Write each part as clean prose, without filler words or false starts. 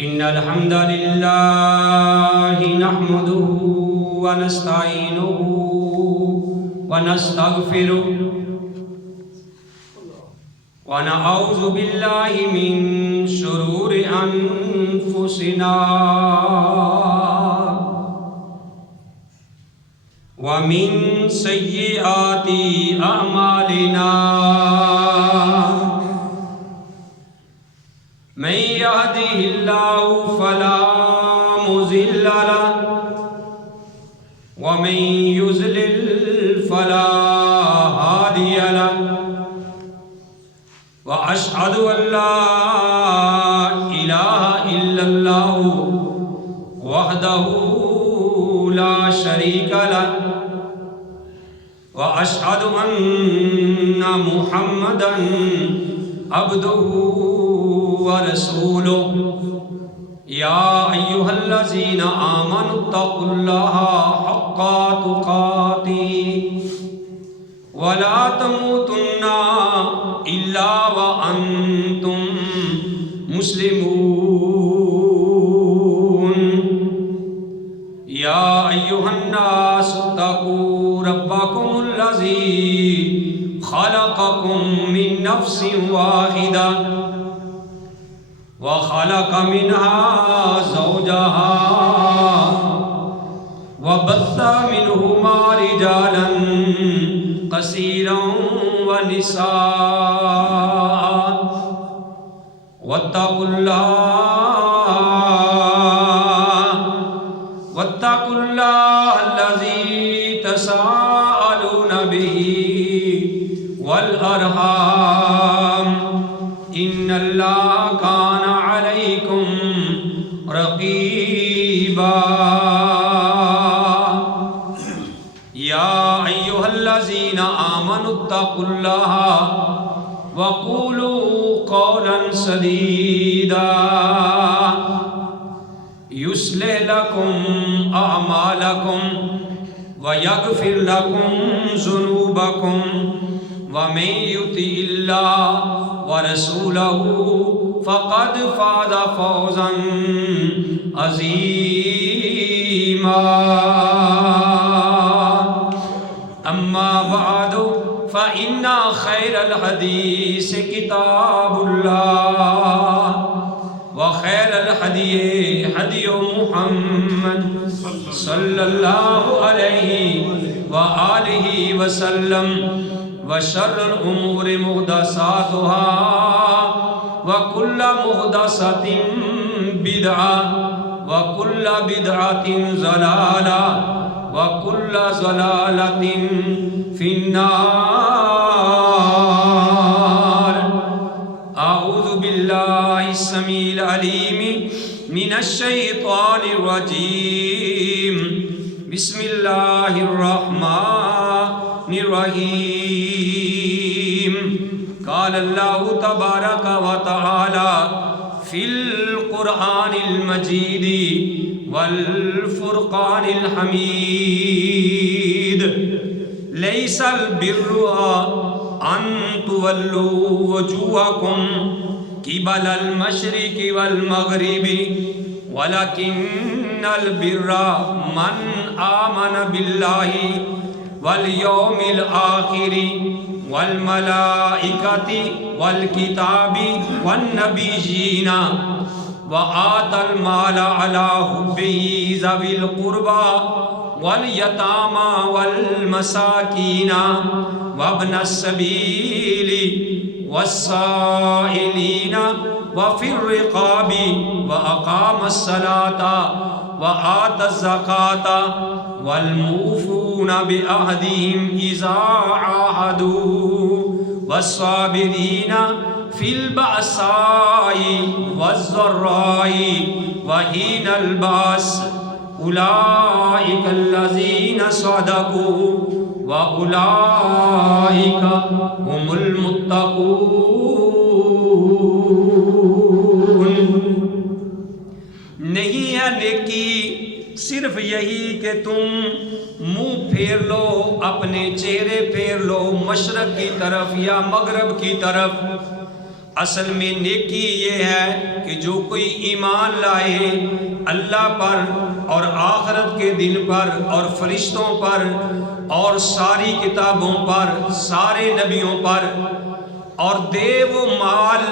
إن الحمد لله نحمده ونستعينه ونستغفره ونعوذ بالله من شرور أنفسنا ومن سيئات أعمالنا من يهده الله فلا مضل له ومن يضلل فلا هادي له وأشهد أن لا إله إلا الله وحده لا شريك له وأشهد أن محمدًا عبده ورسوله يا أيها الذين آمنوا اتقوا الله حق تقاته ولا تموتن إلا وأنتم مسلمون يا أيها الناس اتقوا ربكم الذي خلقكم من نفس واحدة وخلق منها زوجها وبث منهما رجالا كثيرا ونساء واتقوا الله الذي تساءلون به والأرحام إن الله كان عليكم رقيبا يا أيها الذين آمنوا اتقوا الله وقولوا قولا سديدا يصلح لكم أعمالكم ويغفر لكم ذنوبكم ومن يطع الله ورسوله فقد فاز فوزا عظيما أما بعد فإن خير الحديث كتاب الله وخير الهدي هدي محمد صلى الله عليه وآله وسلم وشر الأمور محدثاتها وكل محدثة بدعة وكل بدعة ضلالة وكل ضلالة في النار. أعوذ بالله السميع العليم من الشيطان الرجيم. بسم الله الرحمن الرحيم. قال الله تبارك وتعالى في القرآن المجيد والفرقان الحميد ليس البر أن تولوا وجوهكم قبل المشرق والمغرب ولكن البر من آمن بالله واليوم الآخر والملائكة والكتاب والنبيين وآتى المال على حبه ذوي القربى واليتامى والمساكين وابن السبيل والسائلين وفي الرقاب وأقام الصلاة وآتى الزكاة والموفون بعهدهم إذا عاهدوا والصابرين في البأساء والضراء وحين البأس أولئك الذين صدقوا وأولئك هم المتقون. نہیں ہے نیکی صرف یہی کہ تم منہ پھیر لو، اپنے چہرے پھیر لو مشرق کی طرف یا مغرب کی طرف، اصل میں نیکی یہ ہے کہ جو کوئی ایمان لائے اللہ پر اور آخرت کے دن پر اور فرشتوں پر اور ساری کتابوں پر، سارے نبیوں پر، اور دے وہ مال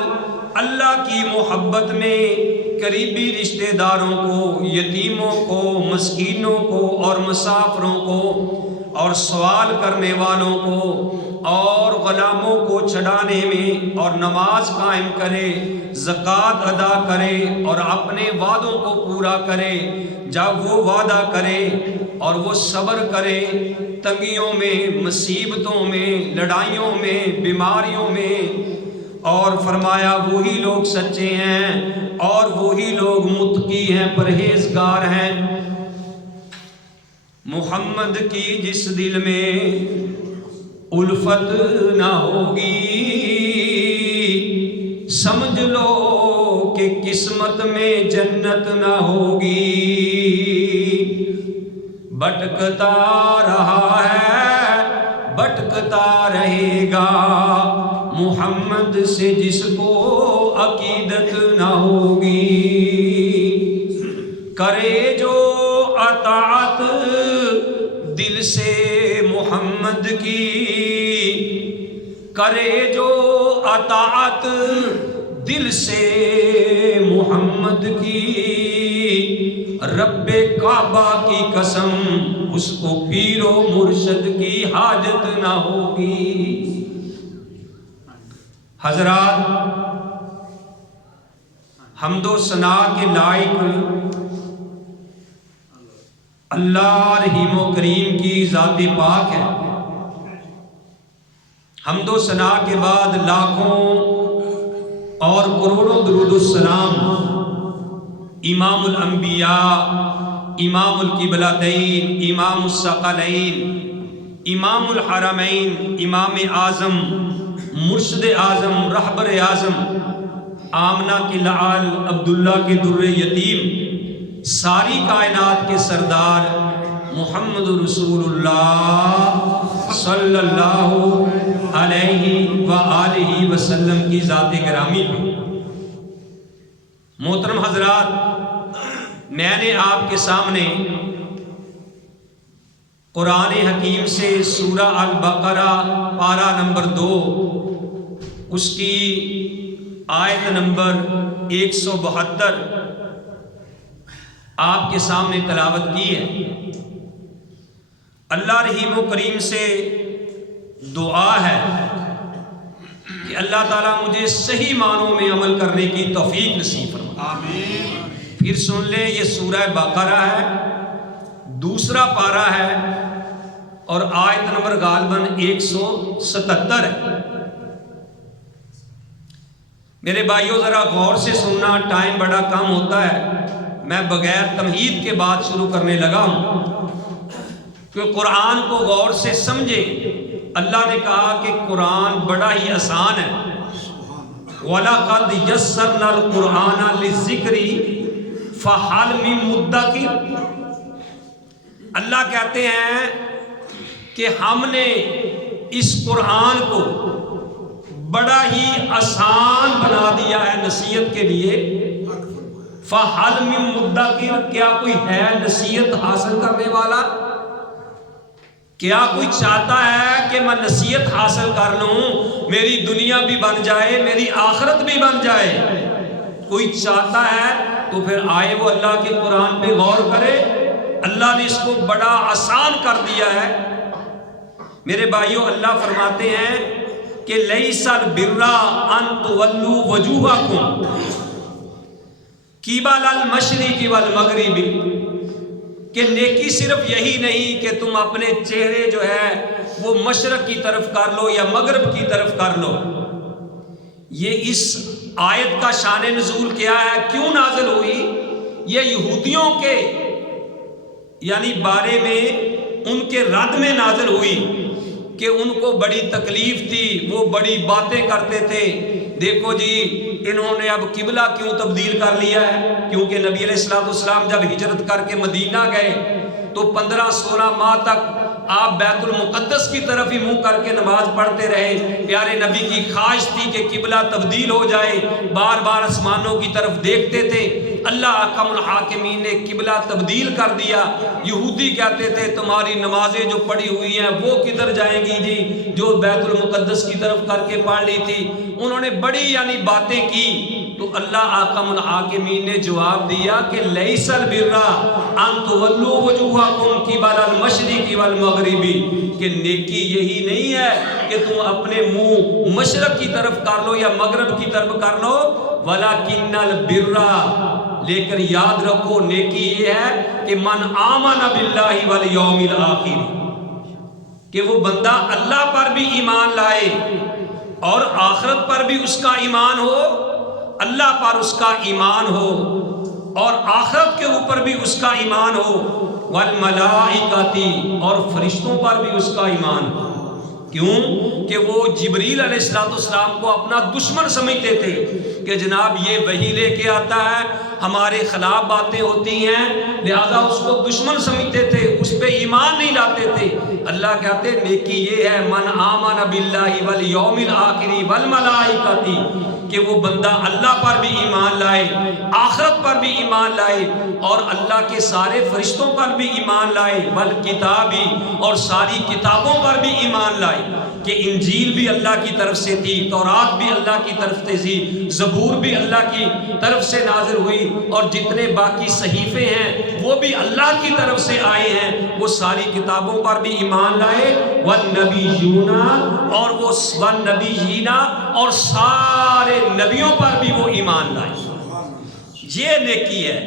اللہ کی محبت میں قریبی رشتہ داروں کو، یتیموں کو، مسکینوں کو اور مسافروں کو اور سوال کرنے والوں کو اور غلاموں کو چھڑانے میں، اور نماز قائم کرے، زکوٰۃ ادا کرے اور اپنے وعدوں کو پورا کرے جب وہ وعدہ کرے، اور وہ صبر کرے تنگیوں میں، مصیبتوں میں، لڑائیوں میں، بیماریوں میں، اور فرمایا وہی لوگ سچے ہیں اور وہی لوگ متقی ہیں، پرہیزگار ہیں۔ محمد کی جس دل میں الفت نہ ہوگی، سمجھ لو کہ قسمت میں جنت نہ ہوگی۔ بھٹکتا رہا ہے، بھٹکتا رہے گا، محمد سے جس کو عقیدت نہ ہوگی۔ کرے جو اطاعت دل سے محمد کی، کرے جو اطاعت دل سے محمد کی، رب کعبہ کی قسم اس کو پیر و مرشد کی حاجت نہ ہوگی۔ حضرات، حمد و ثنا کے لائق اللہ رحیم و کریم کی ذات پاک ہے۔ حمد و ثنا کے بعد لاکھوں اور کروڑوں درود السلام امام الانبیاء، امام القبلتین، امام الثقلین، امام الحرمین، امام اعظم، مرشد اعظم، رہبر اعظم، آمنہ کے لعل، عبداللہ کے در یتیم، ساری کائنات کے سردار محمد رسول اللہ صلی اللہ علیہ وآلہ وسلم کی ذات گرامی پہ۔ محترم حضرات، میں نے آپ کے سامنے قرآن حکیم سے سورہ البقرہ پارہ نمبر 2 اس کی آیت نمبر 172 آپ کے سامنے تلاوت کی ہے۔ اللہ رحیم و کریم سے دعا ہے کہ اللہ تعالیٰ مجھے صحیح معنوں میں عمل کرنے کی توفیق نصیب فرمائے۔ آمین۔ پھر سن لیں، یہ سورہ بقرہ ہے، دوسرا پارہ ہے اور آیت نمبر غالباً 177 ہے۔ میرے بھائیوں ذرا غور سے سننا، ٹائم بڑا کم ہوتا ہے، میں بغیر تمہید کے بعد شروع کرنے لگا ہوں کہ قرآن کو غور سے سمجھے۔ اللہ نے کہا کہ قرآن بڑا ہی آسان ہے۔ وَلَقَدْ يَسَّرْنَا الْقُرْآنَ لِلذِّكْرِ فَهَلْ مِن مُدَّكِرٍ۔ اللہ کہتے ہیں کہ ہم نے اس قرآن کو بڑا ہی آسان بنا دیا ہے نصیحت کے لیے۔ فَهَلْ مِن مُدَّكِرٍ، کیا کوئی ہے نصیحت حاصل کرنے والا؟ کیا کوئی چاہتا ہے کہ میں نصیحت حاصل کر لوں، میری دنیا بھی بن جائے، میری آخرت بھی بن جائے؟ کوئی چاہتا ہے تو پھر آئے وہ اللہ کے قرآن پہ غور کرے۔ اللہ نے اس کو بڑا آسان کر دیا ہے۔ میرے بھائیوں، اللہ فرماتے ہیں کہ لَيْسَ الْبِرَّ أَن تُوَلُّوا وُجُوهَكُمْ قِبَلَ الْمَشْرِقِ وَالْمَغْرِبِ، کہ نیکی صرف یہی نہیں کہ تم اپنے چہرے جو ہے وہ مشرق کی طرف کر لو یا مغرب کی طرف کر لو۔ یہ اس آیت کا شان نزول کیا ہے، کیوں نازل ہوئی؟ یہ یہودیوں کے یعنی بارے میں ان کے رد میں نازل ہوئی کہ ان کو بڑی تکلیف تھی، وہ بڑی باتیں کرتے تھے۔ دیکھو جی، انہوں نے اب قبلہ کیوں تبدیل کر لیا ہے؟ کیونکہ نبی علیہ السلام جب ہجرت کر کے مدینہ گئے تو 15-16 ماہ تک آپ بیت المقدس کی طرف ہی منہ کر کے نماز پڑھتے رہے. پیارے نبی کی خواہش تھی کہ قبلہ تبدیل ہو جائے، بار بار آسمانوں کی طرف دیکھتے تھے. اللہ احکم الحاکمین نے قبلہ تبدیل کر دیا. یہودی کہتے تھے تمہاری نمازیں جو پڑھی ہوئی ہیں وہ کدھر جائیں گی جی، جو بیت المقدس کی طرف کر کے پڑھ لی تھی. انہوں نے بڑی باتیں کی. تو اللہ احکم الحاکمین نے جواب دیا کہ لیس البر ان تولوا وجوہکم قبل المشرق والمغرب، کہ نیکی یہی نہیں ہے کہ تم اپنے منہ مشرق کی طرف کر لو یا مغرب کی طرف کر لو، ولکن البر، لیکن یاد رکھو نیکی یہ ہے کہ من آمن باللہ والیوم الآخر، کہ وہ بندہ اللہ پر بھی ایمان لائے اور آخرت پر بھی اس کا ایمان ہو، اللہ پر اس کا ایمان ہو اور آخرت کے اوپر بھی اس کا ایمان ہو، والملائکۃ، اور فرشتوں پر بھی اس کا ایمان ہو. کیوں کہ وہ جبریل علیہ السلام کو اپنا دشمن سمجھتے تھے کہ جناب یہ وحی لے کے آتا ہے، ہمارے خلاف باتیں ہوتی ہیں، لہذا اس کو دشمن سمجھتے تھے، اس پہ ایمان نہیں لاتے تھے. اللہ کہتے نیکی یہ ہے من آمن باللہ والیوم الآخر والملائکۃ، کہ وہ بندہ اللہ پر بھی ایمان لائے، آخرت پر بھی ایمان لائے اور اللہ کے سارے فرشتوں پر بھی ایمان لائے، والکتابی، اور ساری کتابوں پر بھی ایمان لائے، کہ انجیل بھی اللہ کی طرف سے تھی، تورات بھی اللہ کی طرف سے تھی، زبور بھی اللہ کی طرف سے نازل ہوئی، اور جتنے باقی صحیفے ہیں وہ بھی اللہ کی طرف سے آئے ہیں، وہ ساری کتابوں پر بھی ایمان لائے. والنبیون، اور وہ والنبیین، اور سارے نبیوں پر بھی وہ ایمان لائے. یہ نیکی ہے.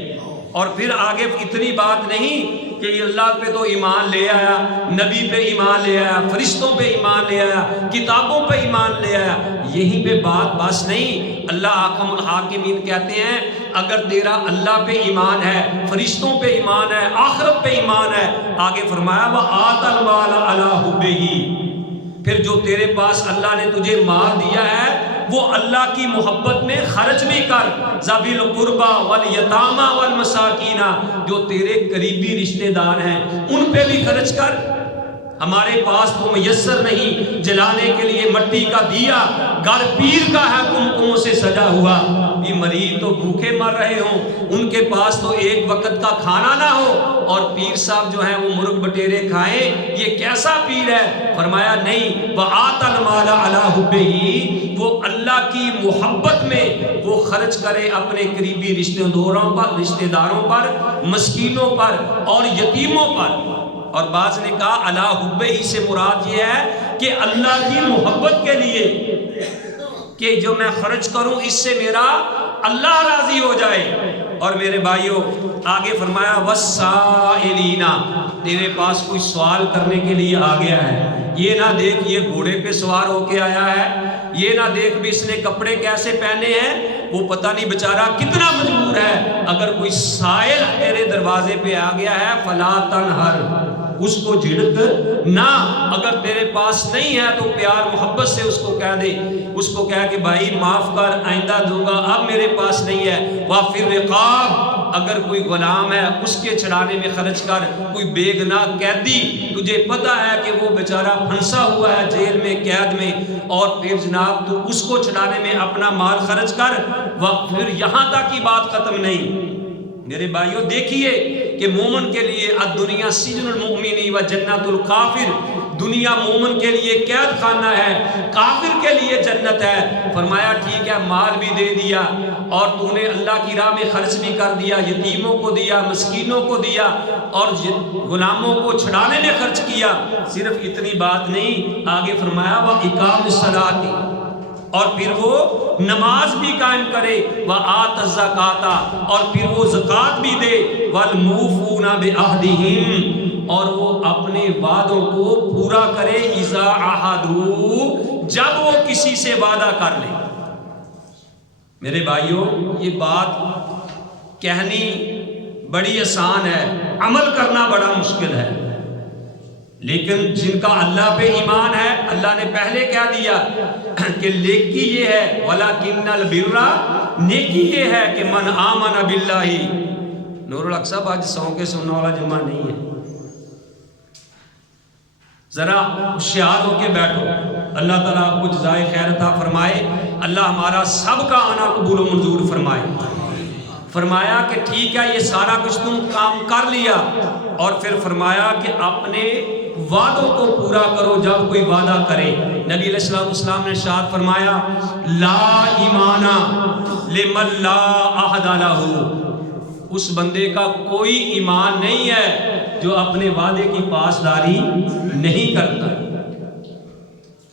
اور پھر آگے اتنی بات نہیں کہ اللہ پہ تو ایمان لے آیا، نبی پہ ایمان لے آیا، فرشتوں پہ ایمان لے آیا، کتابوں پہ ایمان لے آیا، یہیں پہ بات بس نہیں. اللہ حاکم الحاکمین کہتے ہیں اگر تیرا اللہ پہ ایمان ہے، فرشتوں پہ ایمان ہے، آخرت پہ ایمان ہے، آگے فرمایا وَآتَ الْمَالَ عَلَىٰ حُبِّهِ، پھر جو تیرے پاس اللہ نے تجھے مال دیا ہے وہ اللہ کی محبت میں خرچ بھی کر. ذوی القربى والیتامى والمساکین، جو تیرے قریبی رشتہ دار ہیں ان پہ بھی خرچ کر. ہمارے پاس تو میسر نہیں جلانے کے لیے مٹی کا دیا، گھر پیر کا ہے کمکموں سے سجا ہوا، یہ مریض تو بھوکے مر رہے ہوں، ان کے پاس تو ایک وقت کا کھانا نہ ہو اور پیر صاحب جو ہیں وہ مرغ بٹیرے کھائیں، یہ کیسا پیر ہے؟ فرمایا نہیں، وَآتَ الْمَالَ عَلَىٰ حُبِّهِ، وہ اللہ کی محبت میں وہ خرچ کرے اپنے قریبی رشتہ داروں پر، مسکینوں پر اور یتیموں پر. اور بعض نے کہا علی حبہ سے مراد یہ ہے کہ اللہ کی محبت کے لیے کہ جو میں خرچ کروں اس سے میرا اللہ راضی ہو جائے. اور میرے بھائیوں آگے فرمایا والسائلین، تیرے پاس کوئی سوال کرنے کے لیے آ گیا ہے، یہ نہ دیکھ یہ گھوڑے پہ سوار ہو کے آیا ہے، یہ نہ دیکھ بھی اس نے کپڑے کیسے پہنے ہیں، وہ پتہ نہیں بیچارہ کتنا مجبور ہے. اگر کوئی سائل تیرے دروازے پہ آ گیا ہے فلا تنہر، اس کو جھڑک نہ، اگر تیرے پاس نہیں ہے تو پیار محبت سے اس کو کہہ دے، اس کو کہہ کہ بھائی معاف کر آئندہ دوں گا، اب میرے پاس نہیں ہے. وافر رقاب، اگر کوئی غلام ہے اس کے چھڑانے میں خرچ کر. کوئی بے گناہ قیدی تجھے پتہ ہے کہ وہ بیچارہ پھنسا ہوا ہے جیل میں قید میں، اور پھر جناب تو اس کو چھڑانے میں اپنا مال خرچ کر. پھر یہاں تک کی بات ختم نہیں میرے بھائیوں، دیکھیے کہ مومن کے لیے الدنیا سجن المؤمن و جنت الکافر، دنیا مومن کے لیے قید خانہ ہے، کافر کے لیے جنت ہے. فرمایا ٹھیک ہے مال بھی دے دیا اور تو نے اللہ کی راہ میں خرچ بھی کر دیا، یتیموں کو دیا، مسکینوں کو دیا اور غلاموں کو چھڑانے میں خرچ کیا، صرف اتنی بات نہیں، آگے فرمایا وَإِقَامِ الصَّلَاةِ، اور پھر وہ نماز بھی قائم کرے، وَآتَ الزَّكَاةَ، اور پھر وہ زکوٰۃ بھی دے، وَالْمُوفُونَ بِعَهْدِهِمْ، اور وہ اپنے وعدوں کو پورا کرے، اِذَا عَاهَدُوا، جب وہ کسی سے وعدہ کر لے. میرے بھائیوں یہ بات کہنی بڑی آسان ہے، عمل کرنا بڑا مشکل ہے، لیکن جن کا اللہ پہ ایمان ہے اللہ نے پہلے کہہ دیا کہ نیکی یہ ہے وَلَكِنَّ الْبِرَّ، نیکی یہ ہے کہ من آمن باللہ. نور الحق صاحب آج سو کے سننے والا جمعہ نہیں ہے. ذرا ہوشیار ہو کے بیٹھو. اللہ تعالیٰ آپ کو جزائے خیر عطا فرمائے. اللہ ہمارا سب کا آنا قبول و منظور فرمائے. فرمایا کہ ٹھیک ہے یہ سارا کچھ تم کام کر لیا، اور پھر فرمایا کہ اپنے وعدوں کو پورا کرو جب کوئی وعدہ کرے. نبی علیہ الصلوۃ والسلام نے ارشاد فرمایا لا ایمان لمن لا عہد لہ، اس بندے کا کوئی ایمان نہیں ہے جو اپنے وعدے کی پاسداری نہیں کرتا.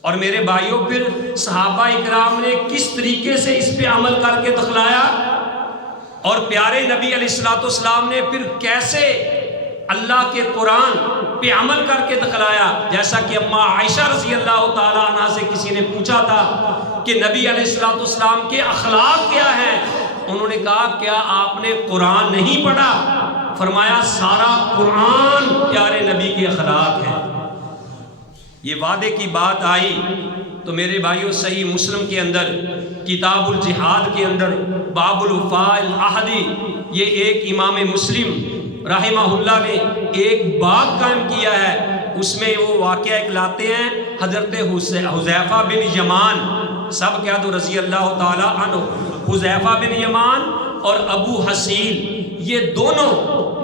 اور میرے بھائیوں پھر صحابہ اکرام نے کس طریقے سے اس پہ عمل کر کے دکھلایا، اور پیارے نبی علیہ الصلوۃ والسلام نے پھر کیسے اللہ کے قرآن پہ عمل کر کے دکھلایا. جیسا کہ اما عائشہ رضی اللہ تعالیٰ عنہ سے کسی نے پوچھا تھا کہ نبی علیہ الصلوۃ والسلام کے اخلاق کیا ہیں، انہوں نے کہا کیا آپ نے قرآن نہیں پڑھا؟ فرمایا سارا قرآن پیارے نبی کے اخلاق ہیں. یہ وعدے کی بات آئی تو میرے بھائیوں صحیح مسلم کے اندر کتاب الجہاد کے اندر باب الوفاء العہدی، یہ ایک امام مسلم رحمہ اللہ نے ایک باب قائم کیا ہے. اس میں وہ واقعہ ایک لاتے ہیں حضرت حذیفہ بن یمان، سب کہہ دو رضی اللہ تعالی عنہ. حذیفہ بن یمان اور ابو حسین یہ دونوں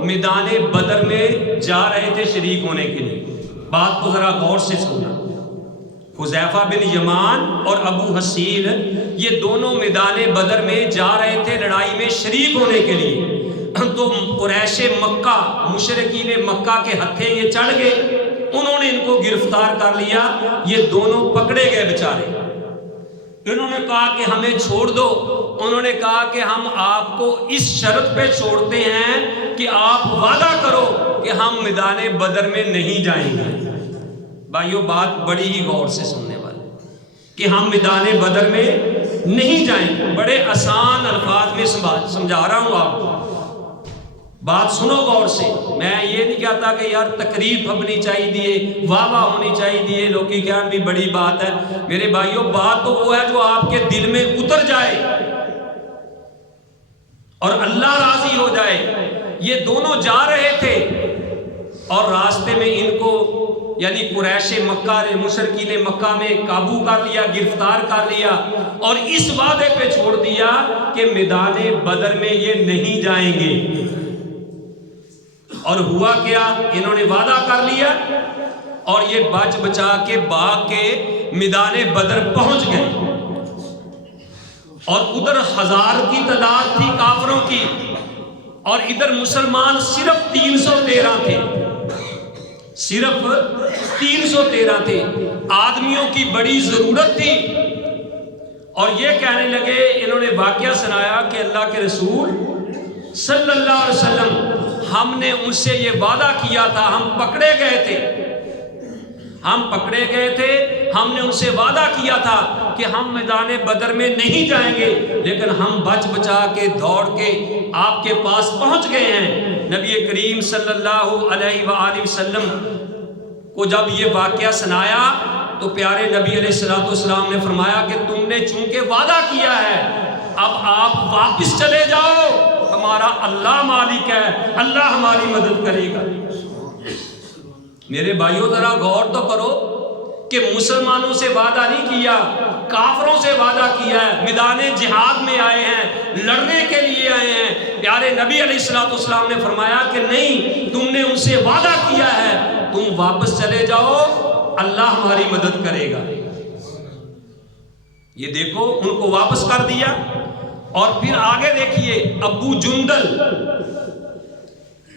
میدان بدر میں جا رہے تھے شریک ہونے کے لیے. بات کو ذرا غور سے سننا. حذیفہ بن یمان اور ابو حسین یہ دونوں میدان بدر میں جا رہے تھے لڑائی میں شریک ہونے کے لیے. تو قریش مکہ مشرکین مکہ کے ہتھے یہ چڑھ گئے، انہوں نے ان کو گرفتار کر لیا. یہ دونوں پکڑے گئے بیچارے. انہوں نے کہا کہ ہمیں چھوڑ دو. انہوں نے کہا کہ ہم آپ کو اس شرط پہ چھوڑتے ہیں کہ آپ وعدہ کرو کہ ہم میدان بدر میں نہیں جائیں گے. بھائیو بات بڑی ہی غور سے سننے والی کہ ہم میدان بدر میں نہیں جائیں گے. بڑے آسان الفاظ میں سمجھا رہا ہوں آپ کو، بات سنو غور سے. میں یہ نہیں کہتا کہ یار تقریب پھبنی چاہیے، واہ واہ ہونی چاہیے، لوکی کہنا بھی بڑی بات ہے. میرے بھائیوں بات تو وہ ہے جو آپ کے دل میں اتر جائے اور اللہ راضی ہو جائے. یہ دونوں جا رہے تھے اور راستے میں ان کو یعنی قریش مکہ نے مشرکین مکہ میں قابو کر لیا، گرفتار کر لیا اور اس وعدے پہ چھوڑ دیا کہ میدان بدر میں یہ نہیں جائیں گے. اور ہوا کیا، انہوں نے وعدہ کر لیا اور یہ بچ بچا کے باغ کے میدان بدر پہنچ گئے. اور ادھر 1000 کی تعداد تھی کافروں کی اور ادھر مسلمان صرف 313 تھے، صرف 313 تھے. آدمیوں کی بڑی ضرورت تھی. اور یہ کہنے لگے، انہوں نے واقعہ سنایا کہ اللہ کے رسول صلی اللہ علیہ وسلم ہم نے ان سے یہ وعدہ کیا تھا، ہم پکڑے گئے تھے، ہم نے ان سے وعدہ کیا تھا کہ ہم میدان بدر میں نہیں جائیں گے، لیکن ہم بچ بچا کے دوڑ کے آپ کے پاس پہنچ گئے ہیں. نبی کریم صلی اللہ علیہ وآلہ وسلم کو جب یہ واقعہ سنایا تو پیارے نبی علیہ الصلوۃ والسلام نے فرمایا کہ تم نے چونکہ وعدہ کیا ہے اب آپ واپس چلے جاؤ، ہمارا اللہ مالک ہے، اللہ ہماری مدد کرے گا. میرے بھائیوں ذرا غور تو کرو کہ مسلمانوں سے وعدہ نہیں کیا، کافروں سے وعدہ کیا ہے. میدان جہاد میں آئے ہیں، لڑنے کے لیے آئے ہیں. پیارے نبی علیہ الصلوۃ والسلام نے فرمایا کہ نہیں، تم نے ان سے وعدہ کیا ہے، تم واپس چلے جاؤ، اللہ ہماری مدد کرے گا. یہ دیکھو ان کو واپس کر دیا. اور پھر آگے دیکھیے ابو جندل،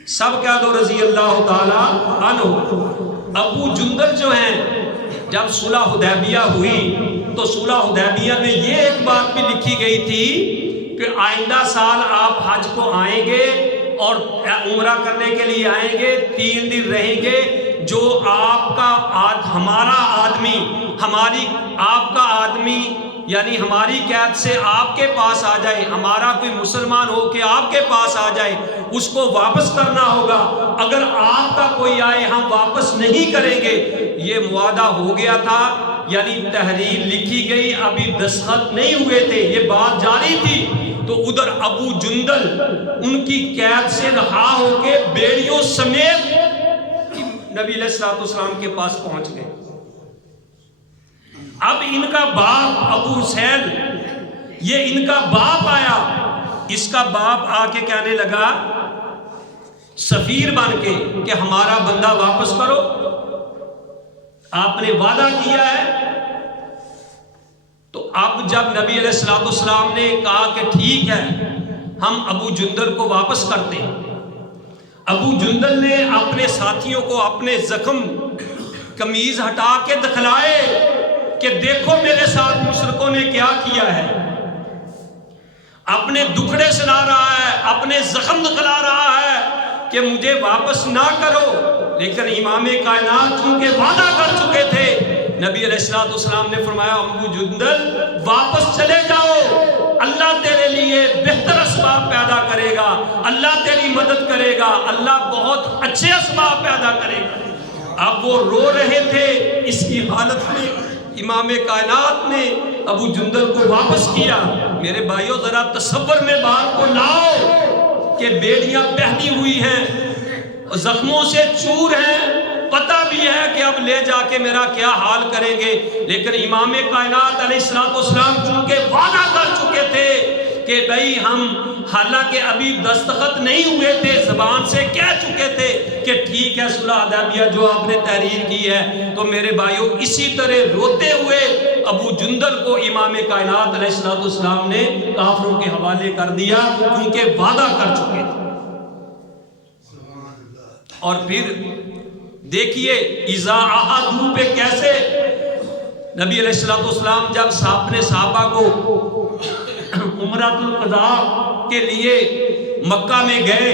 سب کہہ دو رضی اللہ تعالی عنہ. ابو جندل جو ہیں جب صلح حدیبیہ ہوئی تو صلح حدیبیہ میں یہ ایک بات بھی لکھی گئی تھی کہ آئندہ سال آپ حج کو آئیں گے اور عمرہ کرنے کے لیے آئیں گے، 3 دن رہیں گے. جو آپ کا ہمارا آدمی آپ کا آدمی یعنی ہماری قید سے آپ کے پاس آ جائے، ہمارا کوئی مسلمان ہو کے آپ کے پاس آ جائے، اس کو واپس کرنا ہوگا. اگر آپ کا کوئی آئے ہم واپس نہیں کریں گے. یہ معاہدہ ہو گیا تھا، یعنی تحریر لکھی گئی، ابھی دستخط نہیں ہوئے تھے، یہ بات جاری تھی. تو ادھر ابو جندل ان کی قید سے رہا ہو کے بیڑیوں سمیت نبی علیہ الصلوۃ والسلام کے پاس پہنچ گئے۔ اب ان کا باپ ابو حسین، یہ ان کا باپ آیا، اس کا باپ آ کے کہنے لگا سفیر بن کے کہ ہمارا بندہ واپس کرو، آپ نے وعدہ کیا ہے۔ تو اب جب نبی علیہ الصلوۃ والسلام نے کہا کہ ٹھیک ہے ہم ابو جندل کو واپس کرتے ہیں، ابو جندل نے اپنے ساتھیوں کو اپنے زخم قمیض ہٹا کے دکھلائے کہ دیکھو میرے ساتھ مشرکوں نے کیا کیا ہے، اپنے دکھڑے سنا رہا ہے، اپنے زخم دکھلا رہا ہے کہ مجھے واپس نہ کرو، لیکن امام کائنات چونکہ وعدہ کر چکے تھے، نبی علیہ الصلوۃ والسلام نے فرمایا ابو جندل واپس چلے جاؤ، اللہ تیرے لیے بہتر اسباب پیدا کرے گا، اللہ تیری مدد کرے گا، اللہ بہت اچھے اسباب پیدا کرے گا۔ اب وہ رو رہے تھے، اس کی حالت میں امام کائنات نے ابو جندل کو واپس کیا۔ میرے بھائیوں ذرا تصور میں بات کو لاؤ کہ بیڑیاں پہنی ہوئی ہیں، زخموں سے چور ہیں، پتہ بھی ہے کہ اب لے جا کے میرا کیا حال کریں گے، لیکن امام کائنات علیہ الصلوۃ والسلام چونکہ وعدہ کر چکے تھے کہ بھئی ہم، حالانکہ ابھی دستخط نہیں ہوئے تھے، زبان سے کہہ چکے تھے کہ ٹھیک ہے صلح حدیبیہ جو آپ نے تحریر کی ہے، تو میرے بھائیوں اسی طرح روتے ہوئے ابو جندل کو امام کائنات علیہ الصلوۃ والسلام نے کافروں کے حوالے کر دیا کیونکہ وعدہ کر چکے تھے۔ اور پھر دیکھیے اذا عہدوا پہ کیسے نبی علیہ الصلوۃ والسلام جب اپنے صحابہ کو عمرۃ القضاء کے لیے مکہ میں گئے،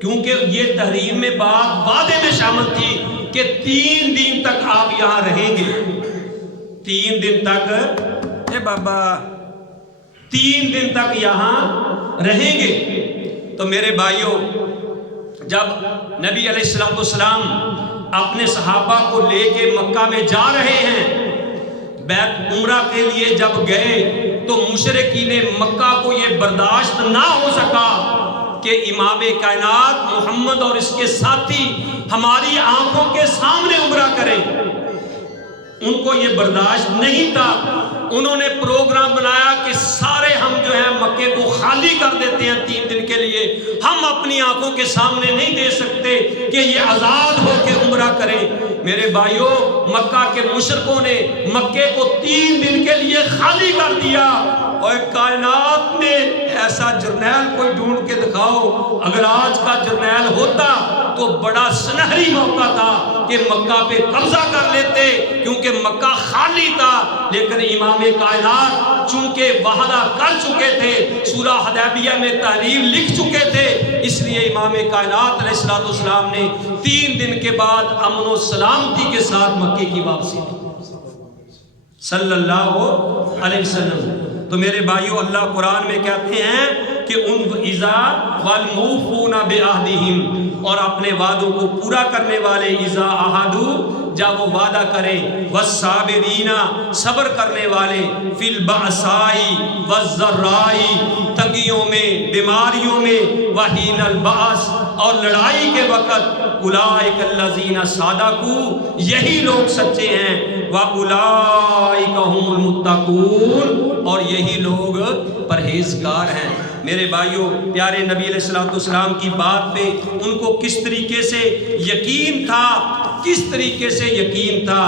کیونکہ یہ تحریر میں بات وعدے میں شامل تھی کہ 3 دن تک آپ یہاں رہیں گے، 3 دن تک، اے بابا 3 دن تک یہاں رہیں گے۔ تو میرے بھائیوں جب نبی علیہ الصلوۃ والسلام اپنے صحابہ کو لے کے مکہ میں جا رہے ہیں، بیت عمرہ کے لیے جب گئے تو مشرکین مکہ کو یہ برداشت نہ ہو سکا کہ امام کائنات محمد اور اس کے ساتھی ہماری آنکھوں کے سامنے عمرہ کریں، ان کو یہ برداشت نہیں تھا۔ انہوں نے پروگرام بنایا کہ سارے ہم جو ہیں مکے کو خالی کر دیتے ہیں 3 دن کے لیے، ہم اپنی آنکھوں کے سامنے نہیں دے سکتے کہ یہ آزاد ہو کے عمرہ کریں۔ میرے بھائیوں مکہ کے مشرکوں نے مکے کو 3 دن کے لیے خالی کر دیا، اور کائنات میں ایسا جرنیل کوئی ڈھونڈ کے دکھاؤ، اگر آج کا جرنیل ہوتا تو بڑا سنہری موقع تھا کہ مکہ پہ قبضہ کر لیتے، کیونکہ مکہ خالی تھا، لیکن امام کائنات چونکہ وعدہ کر چکے تھے، صلح حدیبیہ میں تحریر لکھ چکے تھے، اس لیے امام کائنات علیہ الصلوۃ والسلام نے 3 دن کے بعد امن و سلامتی کے ساتھ مکے کی واپسی کی صلی اللہ علیہ وسلم۔ تو میرے بھائیوں اللہ قرآن میں کہتے ہیں کہ ان اذا والموفون بعہدہم، اور اپنے وعدوں کو پورا کرنے والے، اذا عہدوا جب وہ وعدہ کریں، والصابرین صبر کرنے والے، فی البأساء والضراء تنگیوں میں، بیماریوں میں، وحین البأس اور لڑائی کے وقت، اولئک الذین صدقوا یہی لوگ سچے ہیں، واولئک هم المتقون اور یہی لوگ پرہیزگار ہیں۔ میرے بھائیوں پیارے نبی علیہ الصلوۃ والسلام کی بات پہ ان کو کس طریقے سے یقین تھا، کس طریقے سے یقین تھا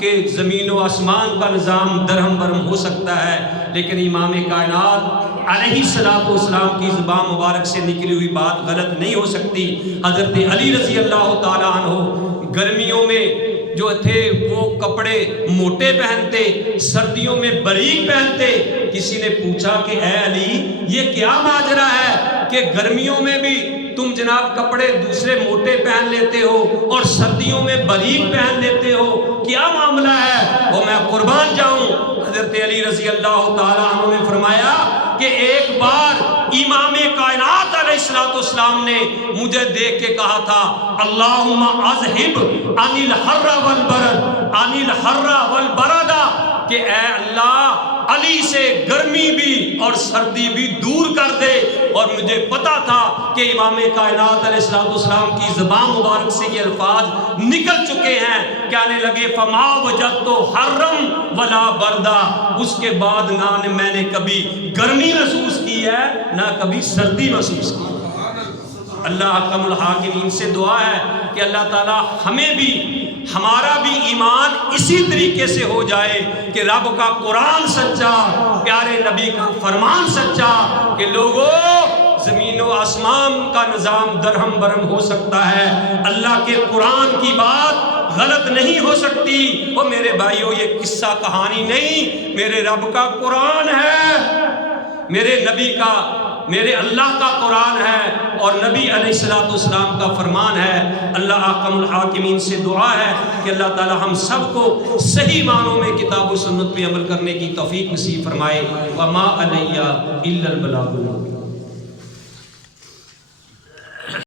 کہ زمین و آسمان کا نظام درہم برہم ہو سکتا ہے، لیکن امام کائنات علیہ الصلوۃ والسلام کی زبان مبارک سے نکلی ہوئی بات غلط نہیں ہو سکتی۔ حضرت علی رضی اللہ تعالیٰ عنہ گرمیوں میں جو تھے وہ کپڑے موٹے پہنتے، سردیوں میں باریک پہنتے۔ کسی نے پوچھا کہ اے علی یہ کیا ماجرا ہے کہ گرمیوں میں بھی تم جناب کپڑے دوسرے موٹے پہن لیتے ہو اور سردیوں میں باریک پہن لیتے ہو، کیا معاملہ ہے؟ وہ میں قربان جاؤں، حضرت علی رضی اللہ تعالیٰ عنہ نے فرمایا کہ ایک بار امام کائنات علیہ الصلوۃ والسلام نے مجھے دیکھ کے کہا تھا اللہم اذہب عن الحر والبرد، عن الحر والبرد، کہ اے اللہ علی سے گرمی بھی اور سردی بھی دور کر دے، اور اور مجھے پتا تھا کہ امام کائنات علیہ السلام کی زبان مبارک سے یہ الفاظ نکل چکے ہیں، کہنے لگے فما وجدت حرم ولا بردا، اس کے بعد نہ میں نے کبھی گرمی محسوس کی ہے نہ کبھی سردی محسوس کی۔ اللہ حکم الحاکمین سے دعا ہے کہ اللہ تعالی ہمیں بھی، ہمارا بھی ایمان اسی طریقے سے ہو جائے کہ رب کا قرآن سچا، پیارے نبی کا فرمان سچا، کہ لوگوں زمین و آسمان کا نظام درہم برہم ہو سکتا ہے، اللہ کے قرآن کی بات غلط نہیں ہو سکتی۔ اور میرے بھائیوں یہ قصہ کہانی نہیں، میرے رب کا قرآن ہے، میرے نبی کا، میرے اللہ کا قرآن ہے اور نبی علیہ السلام کا فرمان ہے۔ اللہ حکم الحاکمین سے دعا ہے کہ اللہ تعالی ہم سب کو صحیح معنوں میں کتاب و سنت پہ عمل کرنے کی توفیق نصیب فرمائے۔ وما علیہ الا البلاغ المبین۔